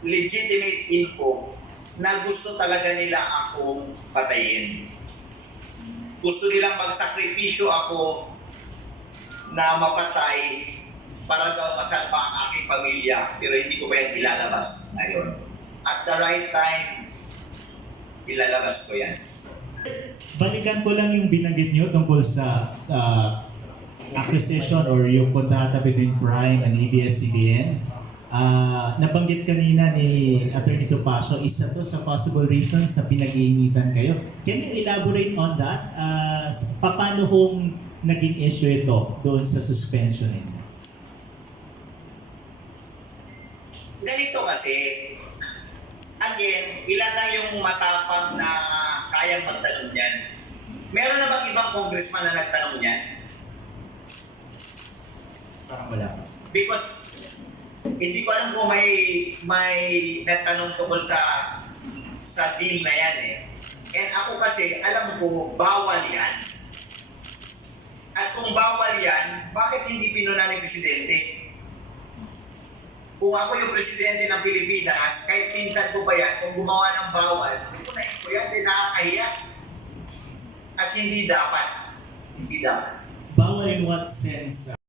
legitimate info na gusto talaga nila akong patayin. Gusto nilang magsakripisyo ako na mapatay para daw masalba ang aking pamilya pero hindi ko pa yan ilalabas ngayon. At the right time, ilalabas ko yan. Balikan ko lang yung binanggit nyo tungkol sa uh, acquisition or yung kontrata between Prime and ABS-CBN. Ah, nabanggit kanina ni Attorney Topacio, isa to sa possible reasons na pinag-iinitan kayo. Can you elaborate on that? Uh, paano hong naging issue ito doon sa suspension ninyo? Ganito kasi, again, ilan lang yung matapang na kayang magtanong yan. Meron na bang ibang congressman na nagtanong yan? Parang wala. Because hindi ko alam kung may may natanong tungkol sa sa deal na yan eh. And ako kasi, alam ko, bawal yan. At kung bawal yan, bakit hindi pinuna ni Presidente? Kung ako yung Presidente ng Pilipinas, kahit pinsan ko pa yan, kung gumawa ng bawal, punahin ko yan, din nakakahiya. At hindi dapat. Hindi dapat. Bawal in what sense?